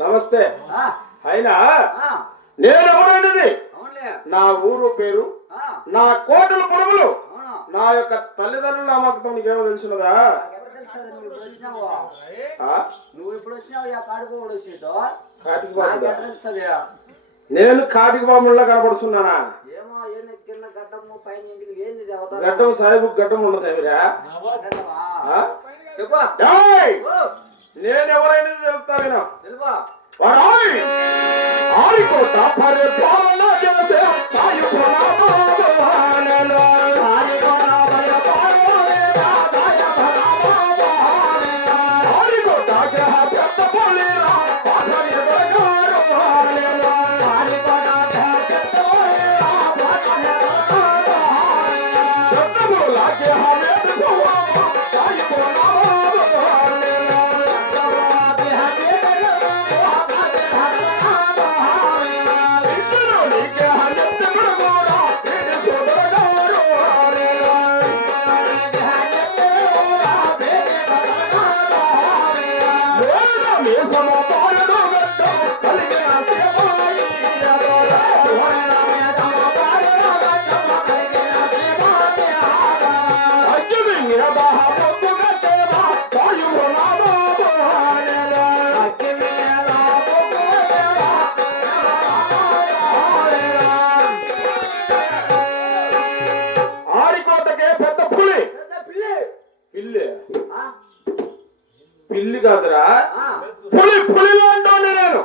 నమస్తే. అయినా నేనెవరైనది, నా ఊరు పేరు, నా కోటల పొడవులు, నా యొక్క తల్లిదండ్రుల నామకం నీకేమో తెలుసున్నదా? నేను కాటికి బాముల్లా కనపడుతున్నానా? గడ్డం సాహిబు గడ్డం ఉండదు ఎదురా. నేనెవరైనా తెలుపుతాను. ఆరికోట పరిపాలన చేసే సాయు పిల్లి కాదురా, పులి. పులిలో అంటాను నేను.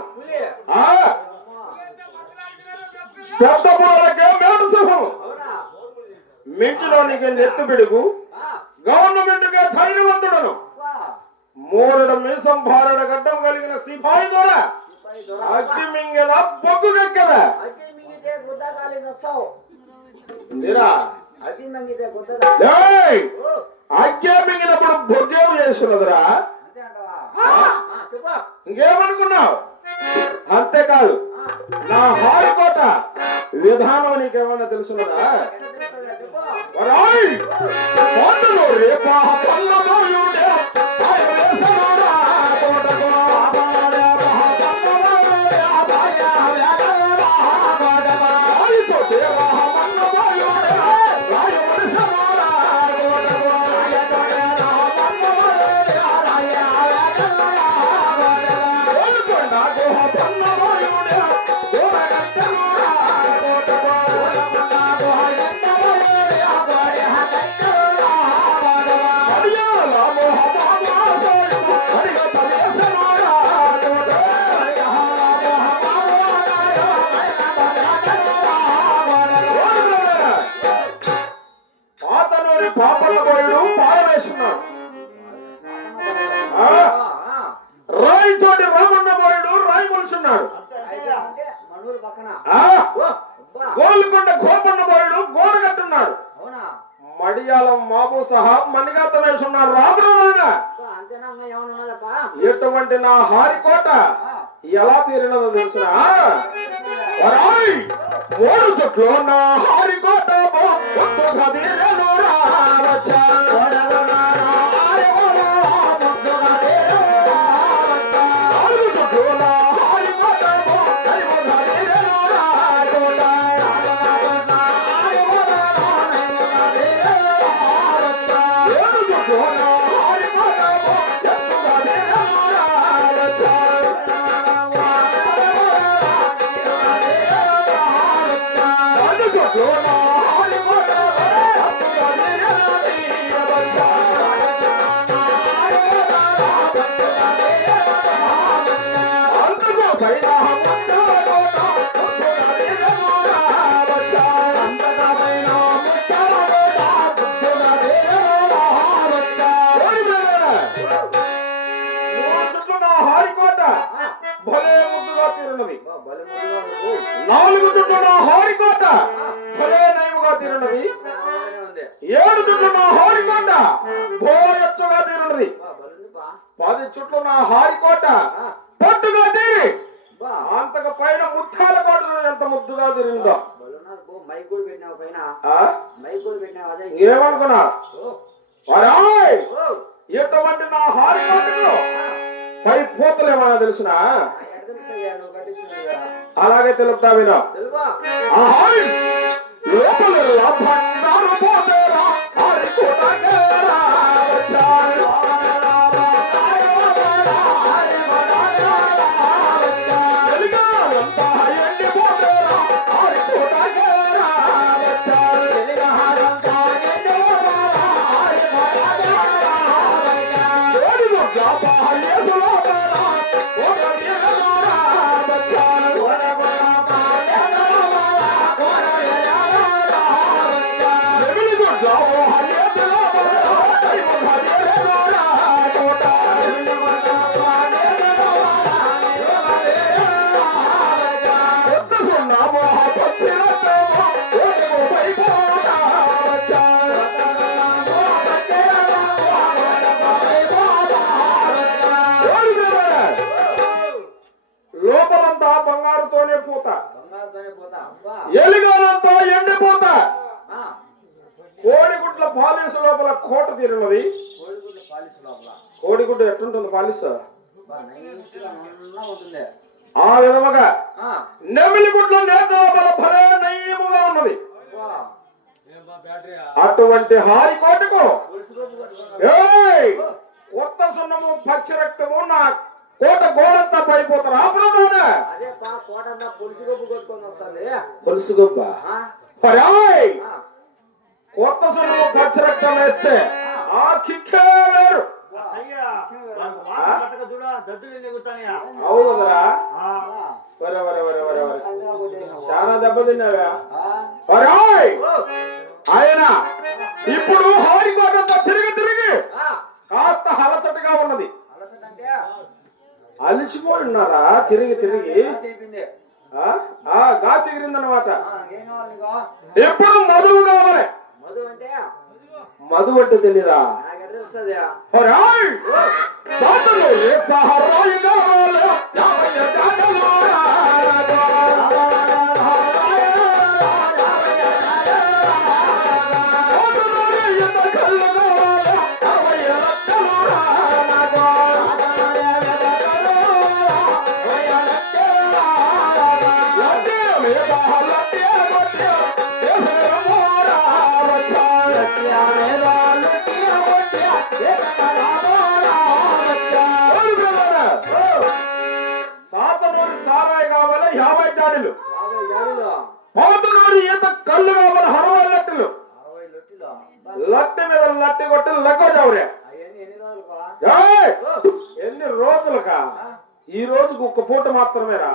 పెద్ద పులకే మేటు సింహం, మించిలోనికి నెత్తు పిడుగు, గవర్నమెంట్ గా ధైర్యవంతుడను, మూరడ మీసం భారడ గడ్డం కలిగిన సిపాయి కూడా అగ్గి మింగద బొగ్గు గెక్కదా. అగ్గే మింగినప్పుడు బొగ్గేం చేస్తున్నదిరా? ఇంకేమనుకున్నావు? అంతేకాదు, నా హారికోట విధానం నీకేమన్నా తెలుసున్నదా? పండులో రేపా పళ్ళలో పాపన్న బోయుడు పారవేసున్నాడు. రాయి చోటి రామన్న బోయుడు రాయి మొలుచున్నాడు. గోల్కొండ గోపన్న బోయుడు గోడ కట్టున్నాడు. మడియాలం మాబు సహా మణిగాత వేసున్నాడు. రామరావుగా ఎటువంటి నా హారికోట ఎలా తీరినదో తెలుసునా? మూడు చుట్లు నా హారికోట తీరున్నది. 4 చుట్ల నా హారికోట భలే నయముగా తీరున్నది. 7 చుట్ల నా హారికోట భోయచ్చగా తీరున్నది. 10 చుట్ల నా హారికోట పొట్టుగా తీరి అంతకు పైన ముత్యాల కోట ఎంత ముద్దుగా తిరిగిందో. ఏమనుకున్నా ఎటువంటి నా హారికోటకు పై పోతలేమన్నా తెలుసునా? అలాగే తెలుపుతా వినా. లోపల లోపలంతా బంగారుతోనే పూత, ఎలుగానంతా ఎండిపోత, కోడిగుడ్ల పాలిసు లోపల కోట తీరున్నది. కోడిగుడ్డు ఎట్లుంటుంది పాలిసు? ఆ విధముగా నెమిలి గుడ్ల నేత లోపల భలే నయముగా ఉన్నది. అటువంటి హారికోటకు కొత్త సున్నము పచ్చి రక్తము నా కోట గోడంతా పడిపోతారు. ఆపడదానే పులుసు గొప్ప కొత్త సున్నము పచ్చి రక్తం వేస్తే ఆ కిక్కే వేరు. అవును కదరా? చాలా దెబ్బతిన్నావా? ఆయన ఇప్పుడు హారికోటంతా తిరిగి తిరిగి కాస్త అలసటగా ఉన్నది. అలిసిపోయి ఉన్నారా? తిరిగి తిరిగి గాసి ఎగిరిందన్నమాట. ఎప్పుడు మధువు కావాలి. మధు అంటే తెలీదా? పోతునోడు ఈత కళ్ళు కావాలి 60 లట్టలు. లట్టి మీద లట్టి కొట్టి లెక్కవరే. ఎన్ని రోజులకా? ఈ రోజుకు ఒక్క పూట మాత్రమేరా?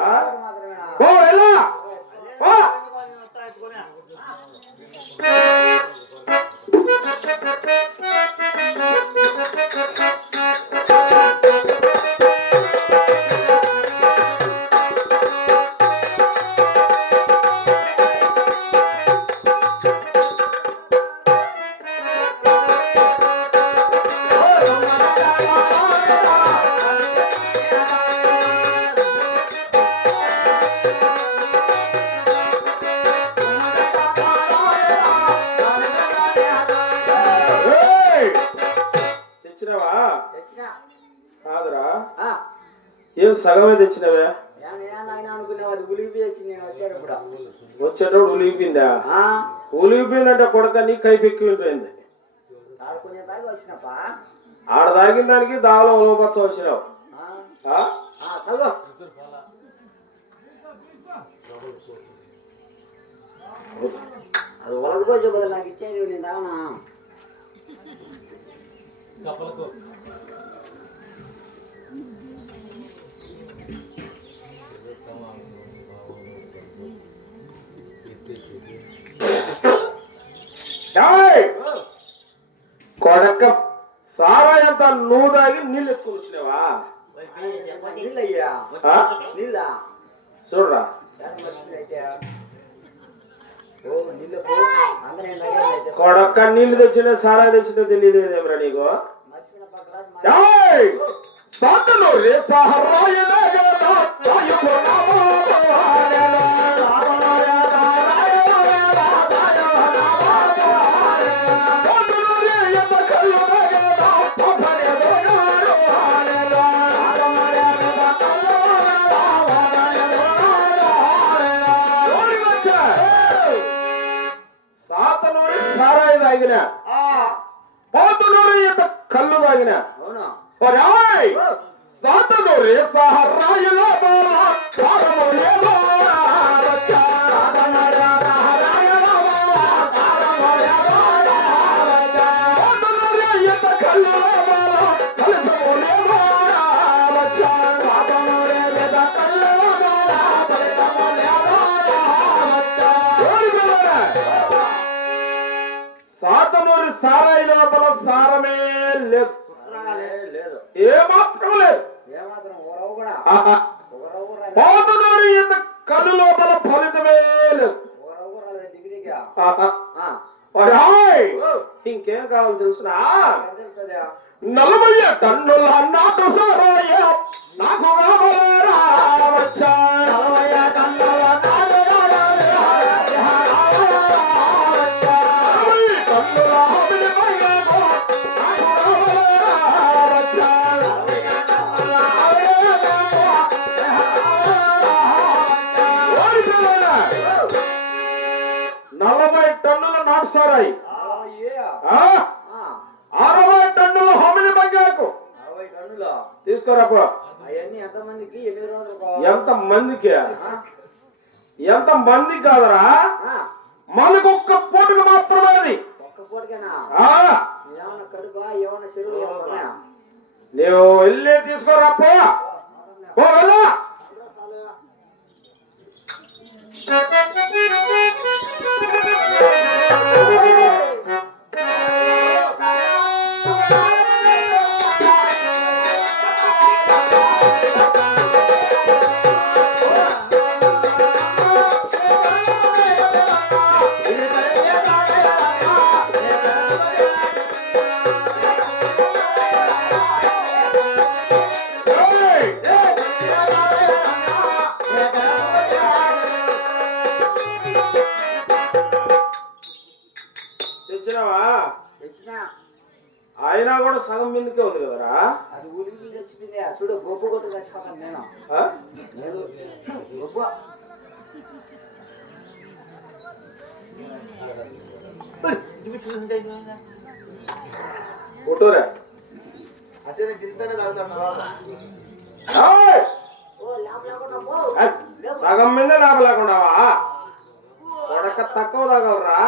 కాదురా, ఏం సగమే తెచ్చినవే? వచ్చేటప్పుడు ఉలిగిపోయిందా? ఉలిగిపోయిందంటే కొడక నీ కైపెక్కి వెళ్ళిపోయింది. ఆడ తాగిన దానికి దావలో ఉలగపచ్చ వచ్చినావు. అది ఉలగపోసే బదులు నాకు ఇచ్చేది నేను తాగనా? కొడక సారాయంతా నువ్వు తాగి నీళ్ళు ఎక్కువ వచ్చినావా? చూడరా కొడక్క నీళ్లు తెచ్చిన సారా తెచ్చిన తెలియదేమరా నీకు సాతను రే సారాయి తాగిన పోతునూరి కళ్ళు తాగిన సాతనూరి సహరాయిలో సాతనూరి సారాయి లోపల సారమే లేదు ఏమాత్రం లేదు పోతునూరి కళ్ళు లోపల ఫలితమే లేదు ఇంకేం కావాలి తెలుసునా 40 టన్నుల నాటు సారాయ నాకు కావాలరా వచ్చా 40 టన్నుల నాటు సారాయి 60 టన్నుల హోమిని బంగాకు తీసుకురాపో ఎంత మందికి కాదరా మనకు ఒక్క పూటకు మాత్రమే అది నువ్వు వెళ్ళి తీసుకోరాపో వెళ్ళా అయినా కూడా సగం మీదకే ఉంది కదరా అది ఊరికి చచ్చిపోయింది చూడు గొప్ప కొట్టు చచ్చిపోతాను నేను గొప్ప ఫోటోరా అదే తింటానే తాగుతాను సగం మీద లాభ లేకుండావా కొడక తక్కువ తాగలరా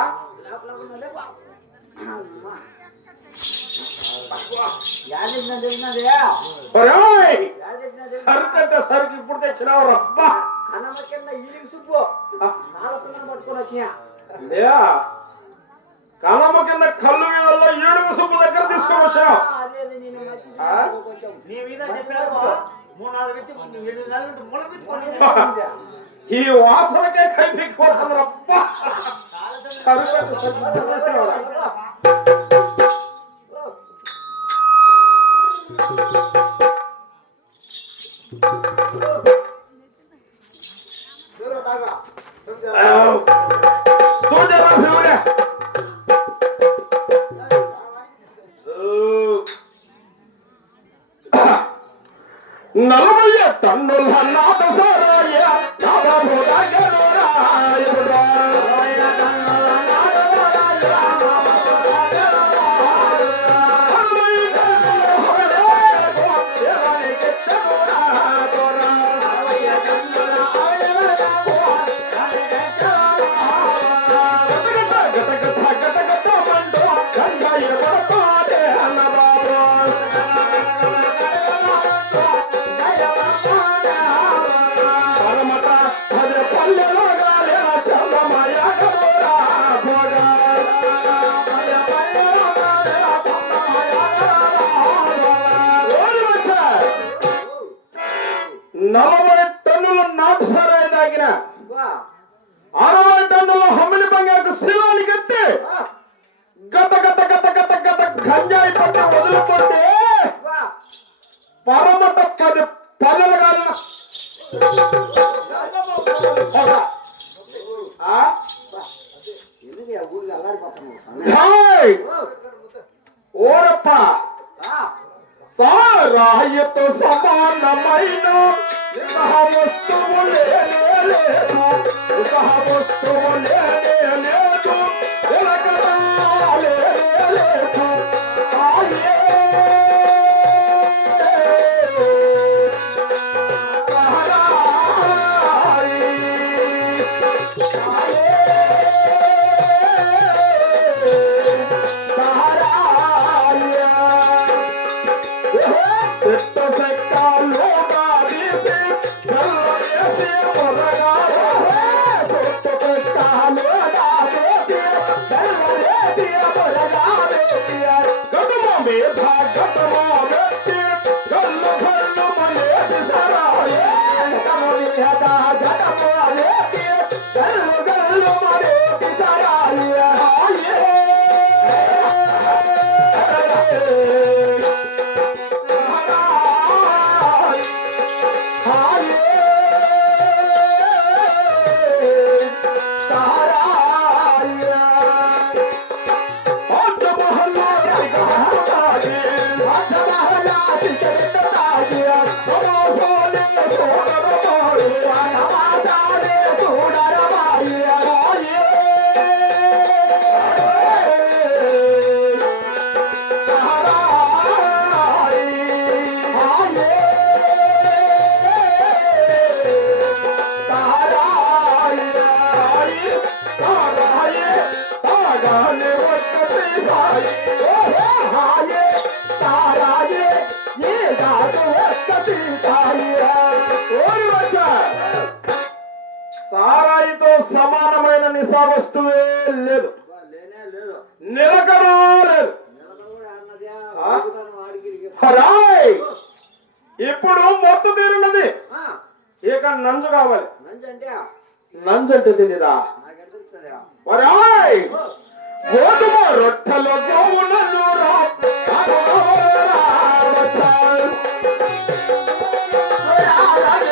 సరుకు అంటే సరుకు ఇప్పుడు తెచ్చినావు రబ్బా కలమ కింద కళ్ళు వీధల్లో 7 సుబ్బు దగ్గర తీసుకొని వచ్చావు ఈ వాసనకే కైపిపోతుంది రబ్బా సరుకు నలభై టన్నుల నాటు సారాయ తాగిన 60 టన్నుల హమ్మిలి బంగారు శిలానికి ఎత్తి గత గత గత గత గత గంజాయి పట్టి వదిలిపోతే పరమత 10 పల్లెలు కాదు ఓరప్ప సారాయతో సమానమైన వస్తువు లేదు వస్తువు లేదు సారాయితో సమానమైన నిశా వస్తువే లేదు నిలకడా లేదు ఇప్పుడు మొత్తం తీరున్నది ఇక నంజు కావాలి నంజు అంటే తెలియదా గోధుమ రొట్టెలో గోవులను రా